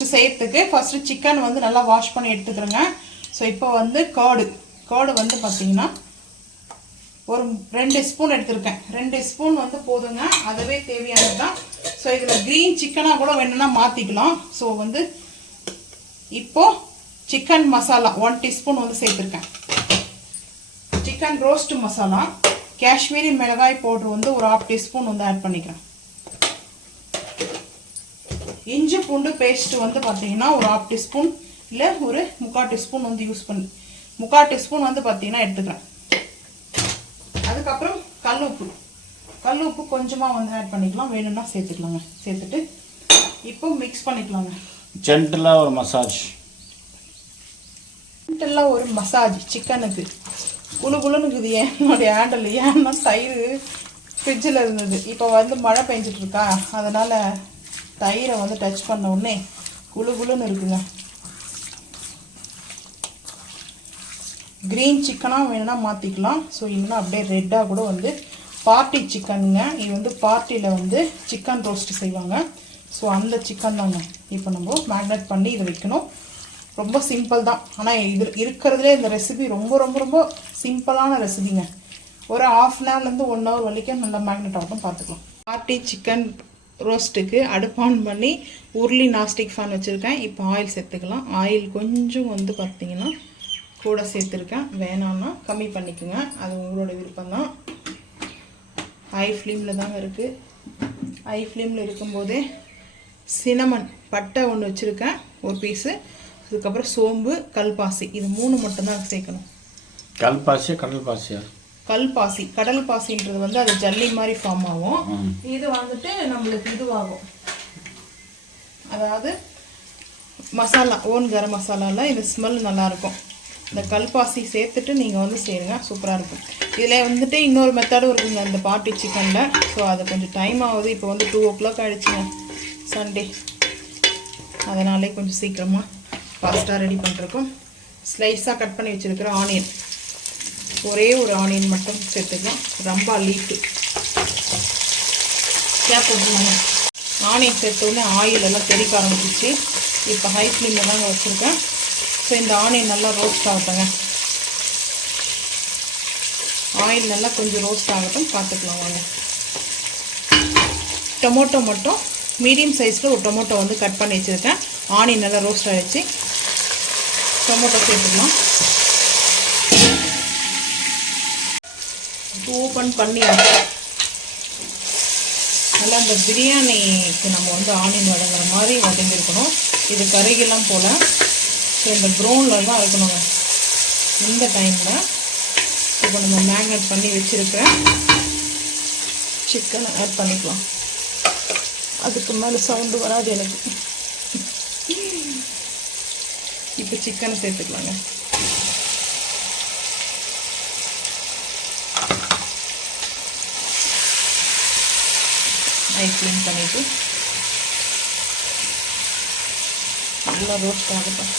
செய்யறதுக்கு first chicken வந்து நல்லா வாஷ் பண்ணி எடுத்துக்கிறேங்க. ஸோ இப்போ வந்து கர்டு வந்து பார்த்தீங்கன்னா ஒரு 2 ஸ்பூன் எடுத்திருக்கேன். 2 ஸ்பூன் வந்து போதுங்க, அதுவே தேவையானது தான். ஸோ இதில் க்ரீன் சிக்கனாக கூட வேணும்னா மாற்றிக்கலாம். ஸோ வந்து இப்போ சிக்கன் மசாலா 1 டீஸ்பூன் வந்து சேர்த்துருக்கேன். சிக்கன் ரோஸ்ட் மசாலா காஷ்மீரி மிளகாய் பவுடர் வந்து ஒரு 1/2 டீஸ்பூன் வந்து ஆட் பண்ணிக்கிறேன். இஞ்சி பூண்டு பேஸ்ட் வந்து பார்த்தீங்கன்னா ஒரு 1/2 டீஸ்பூன் இல்லை ஒரு 3/4 டீஸ்பூன் வந்து யூஸ் பண்ணி 3/4 டீஸ்பூன் வந்து பார்த்தீங்கன்னா எடுத்துக்கிறேன். அதுக்கப்புறம் கல் உப்பு கொஞ்சமாக வந்து ஆட் பண்ணிக்கலாம், வேணும்னா சேர்த்துக்கலாங்க. சேர்த்துட்டு இப்போ மிக்ஸ் பண்ணிக்கலாங்க. ஜென்டலாக ஒரு மசாஜ் சிக்கனுக்கு குழுன்னு இருக்குது. என்னுடைய ஹேண்டில் ஏன்னா தயிர் ஃப்ரிட்ஜில் இருந்தது, இப்போ வந்து மழை பெஞ்சிட்டு இருக்கா, அதனால் தயிரை வந்து டச் பண்ண உடனே குழுன்னு இருக்குங்க. க்ரீன் சிக்கனாக வேணும்னா மாற்றிக்கலாம். ஸோ இல்லைன்னா அப்படியே ரெட்டாக கூட வந்து பார்ட்டி சிக்கனுங்க. இது வந்து பார்ட்டியில் வந்து சிக்கன் ரோஸ்ட் செய்வாங்க. ஸோ அந்த சிக்கன் தாங்க இப்போ நம்ம மேக்னேட் பண்ணி இதை வைக்கணும். ரொம்ப சிம்பிள் தான், ஆனால் இது இருக்கிறதுலே இந்த ரெசிபி ரொம்ப ரொம்ப ரொம்ப சிம்பிளான ரெசிபிங்க. ஒரு 1/2 ஹவர்லேருந்து 1 ஹவர் வரைக்கும் நல்லா மேக்னேட் ஆகட்டும், பார்த்துக்கலாம். பார்ட்டி சிக்கன் ரோஸ்ட்டுக்கு அடுப்பு ஆன் பண்ணி உருளி நாஸ்டிக் ஃபேன் வச்சுருக்கேன். இப்போ ஆயில் சேர்த்துக்கலாம். ஆயில் கொஞ்சம் வந்து பார்த்திங்கன்னா கூட சேர்த்துருக்கேன், வேணான்னா கம்மி பண்ணிக்கோங்க, அது உங்களோட விருப்பம்தான். ஹை ஃப்ளேமில் தாங்க இருக்குது. ஹை ஃப்ளேமில் இருக்கும்போதே சினமன் பட்டை ஒன்று வச்சுருக்கேன், ஒரு பீஸு. அதுக்கப்புறம் சோம்பு, கல்பாசி, இது 3 மட்டும்தான் சேர்க்கணும். கல்பாசி கடல் பாசின்றது வந்து அது ஜல்லி மாதிரி ஃபார்ம் ஆகும். இது வந்துட்டு நம்மளுக்கு இதுவாகும், அதாவது மசாலா ஓன் கரம் மசாலாவில் இந்த ஸ்மெல் நல்லாயிருக்கும். இந்த கல்பாசி சேர்த்துட்டு நீங்கள் வந்து சேருங்க, சூப்பராக இருக்கும். இதில் வந்துட்டு இன்னொரு மெத்தடும் இருக்குங்க இந்த பார்ட்டி சிக்கனில். ஸோ அது கொஞ்சம் டைம் ஆகுது. இப்போ வந்து 2 o'clock ஆகிடுச்சுங்க, சண்டே, அதனாலே கொஞ்சம் சீக்கிரமாக ஃபாஸ்ட்டாக ரெடி பண்ணுறக்கும். ஸ்லைஸாக கட் பண்ணி வச்சுருக்கிற ஆனியன், ஒரே ஒரு ஆனியன் மட்டும் சேர்த்துக்கலாம். ரம்பா லீஃபு போட்டுருவாங்க. ஆனியன் சேர்த்தோடனே ஆயில் எல்லாம் தெளிக்க ஆரம்பிச்சிச்சு. இப்போ ஹை ஃப்ளேமில் தாங்க வச்சுருக்கேன். ஸோ இந்த ஆனியன் நல்லா ரோஸ்ட் ஆகட்டுங்க. ஆயில் நல்லா கொஞ்சம் ரோஸ்ட் ஆகட்டும், பார்த்துக்கலாம் வாங்க. டொமேட்டோ மட்டும் மீடியம் சைஸில் ஒரு டொமேட்டோ வந்து கட் பண்ணி வச்சுருக்கேன். ஆனியன் நல்லா ரோஸ்ட் ஆகிடுச்சு, டொமேட்டோ சேர்த்துக்கலாம். ஓப்பன் பண்ணி நல்லா இந்த பிரியாணிக்கு நம்ம வந்து ஆனியன் வதங்குற மாதிரி வதங்கிருக்கணும். இது கறிகெல்லாம் போல். ஸோ இந்த ப்ரௌனில் தான் இருக்கணுங்க. இந்த டைமில் இப்போ நம்ம மேக்னேட் பண்ணி வச்சுருக்கிறேன் சிக்கனை ஆட் பண்ணிக்கலாம். அதுக்கு மேலே சவுண்டு வராது எனக்கு. இப்போ சிக்கனை சேர்த்துக்கலாங்க. க்ளீன் பண்ணிவிட்டு நல்லா ரோஸ்ட் ஆகட்டும்.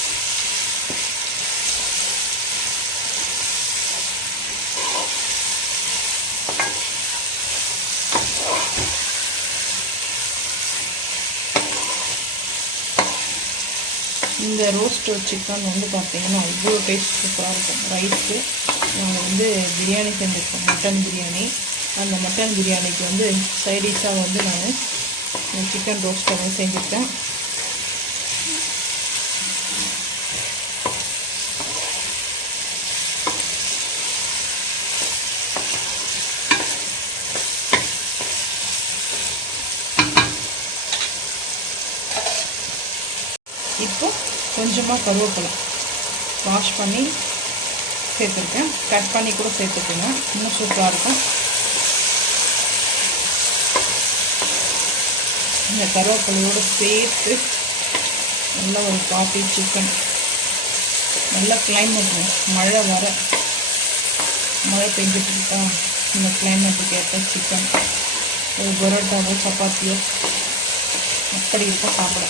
இந்த ரோஸ்ட் சிக்கன் வந்து பார்த்திங்கன்னா அவ்வளோ டேஸ்ட் சூப்பராக இருக்கும். ரைஸ்க்கு நாங்கள் வந்து பிரியாணி செஞ்சுருக்கோம், மட்டன் பிரியாணி. அந்த மட்டன் பிரியாணிக்கு வந்து சைடிஷாக வந்து நான் சிக்கன் ரோஸ்ட் வந்து செஞ்சுருக்கேன். இப்போ கொஞ்சமாக கருவேப்பிலை வாஷ் பண்ணி சேர்த்துருக்கேன், கட் பண்ணி கூட சேர்த்துக்கோங்க, இன்னும் சூப்பராக இருக்கும். இந்த கருவேப்பிலையோடு சேர்த்து நல்லா ஒரு பார்ட்டி சிக்கன். நல்லா கிளைமேட், மழை பெஞ்சிட்டு இருக்கா, இந்த கிளைமேட்டுக்கு ஏற்ற சிக்கன் ஒரு பரோட்டாவோ சப்பாத்தியோ அப்படி இருக்கும் சாப்பிட.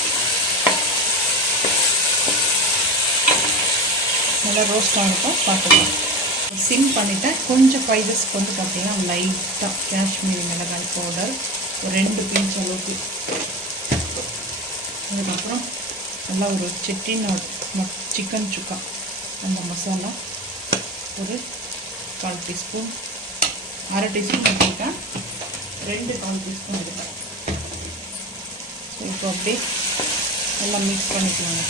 நல்லா ரோஸ்ட் ஆகட்டும், பார்த்துக்கலாம். சிம் பண்ணிவிட்டேன். கொஞ்சம் ஸ்பைசஸ்க்கு வந்து பார்த்திங்கன்னா லைட்டாக காஷ்மீரி மிளகாய் பவுடர் ஒரு 2 பிஞ்ச் அளவுக்கு, அதுக்கப்புறம் நல்லா ஒரு செட்டிநாடு சிக்கன் சுக்கா அந்த மசாலா ஒரு 1/4 டீஸ்பூன், 1/2 டீஸ்பூன் எடுத்துருக்கேன், 2 1/4 டீஸ்பூன் எடுக்கிறேன். ஸோ இப்போ அப்படியே நல்லா மிக்ஸ் பண்ணிக்கலாங்க.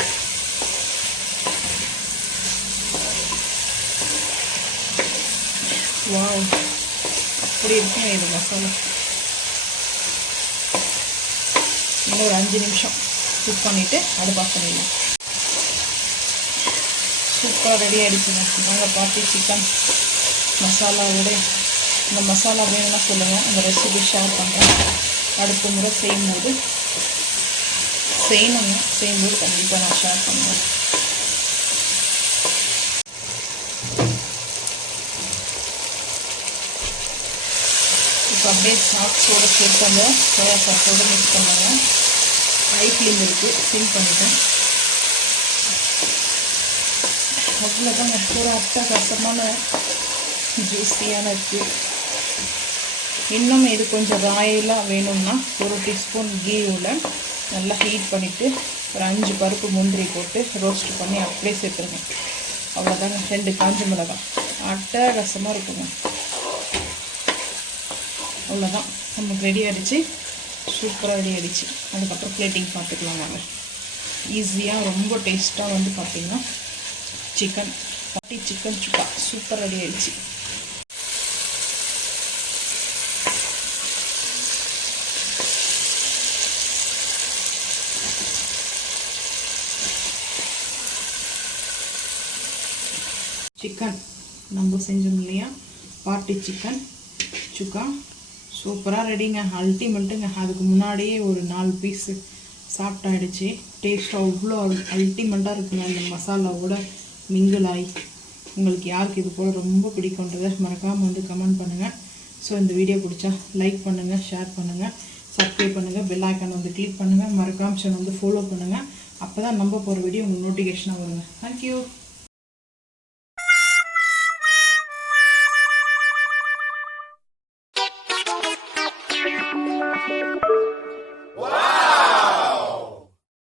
வாவ், அப்படி இருக்குங்க இது மசாலா. இன்னும் ஒரு 5 நிமிஷம் குக் பண்ணிவிட்டு அடுப்பு ஆஃப் பண்ணிடலாம். சூப்பராக ரெடி ஆகிடுச்சுங்க. நாங்கள் பாட்டி சிக்கன் மசாலாவோட இந்த மசாலா வேணும்னா சொல்லுங்கள், இந்த ரெசிபி ஷேர் பண்ணுறேன். அடுத்த முறை செய்யும்போது கண்டிப்பாக நான் ஷேர் பண்ணுவேன். இப்போ அப்படியே சாக்ஸோடு சேர்த்து அந்த சோயா சாஸோடு மிக்ஸ் பண்ணுங்க. ஹை ஃப்ளேம் இருக்குது, சிம் பண்ணிட்டேன். அவ்வளோதாங்க, ஒரு அட்டகாசமான ஜூஸியான இருக்குது. இன்னும் இது கொஞ்சம் ராயலாக வேணும்னா 1 டீஸ்பூன் கீவில் நல்லா ஹீட் பண்ணிவிட்டு ஒரு 5 பருப்பு முந்திரி போட்டு ரோஸ்ட் பண்ணி அப்படியே சேர்த்துருங்க. அவ்வளோதாங்க, 2 காஞ்ச மிளகாய், அட்டகாசமாக இருக்குங்க. அவ்வளோதான், நமக்கு ரெடி ஆகிடுச்சு. சூப்பராக ரெடி ஆகிடுச்சு. அதுக்கப்புறம் பிளேட்டிங் பார்த்துக்கலாம் வாங்க. ஈஸியாக ரொம்ப டேஸ்ட்டாக வந்து பார்த்திங்கன்னா பாட்டி சிக்கன் சுக்கா சூப்பர் ரெடி ஆகிடுச்சு. சிக்கன் நம்ம செஞ்சோம் இல்லையா, பாட்டி சிக்கன் சுக்கா சூப்பராக ரெடிங்க, அல்டிமேட்டுங்க. அதுக்கு முன்னாடியே ஒரு 4 பீஸு சாப்பிட்டாயிடுச்சு. டேஸ்ட்டாக அவ்வளோ அல்டிமேட்டாக இருக்குங்க. இந்த மசாலாவோட மிங்கிள் ஆகி உங்களுக்கு யாருக்கு இது போல் ரொம்ப பிடிக்குன்றதை மறக்காமல் வந்து கமெண்ட் பண்ணுங்கள். ஸோ இந்த வீடியோ பிடிச்சா லைக் பண்ணுங்கள், ஷேர் பண்ணுங்கள், சப்ஸ்கிரைப் பண்ணுங்கள், பெல் ஐக்கான் வந்து கிளிக் பண்ணுங்கள், மறக்காமல் சேனல் வந்து ஃபாலோ பண்ணுங்கள். அப்போ தான் நம்ம போகிற வீடியோ உங்களுக்கு நோட்டிஃபிகேஷனாக வருங்க. தேங்க்யூ.